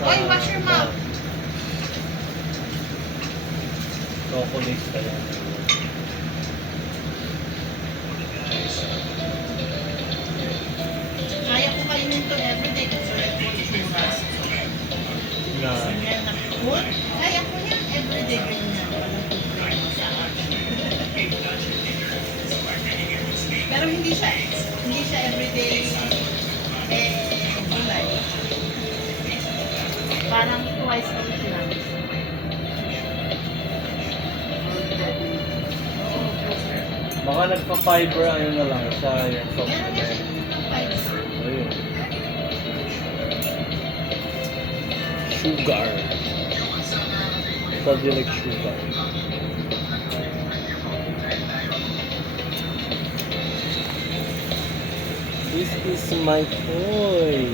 Oy, wash your mouth. Chocolate pa yan. Kaya ko kainin to everyday kasi red food churras. Na, Yan na food. Kaya ko yan everyday ganyan. Walang problema sa akin. Pero hindi siya everyday gulay. Parang twice a week lang. baka nagpa-fiber, ano na lang siya, yung supplement. Ayun. Sugar. Study like sugar. This is my toy.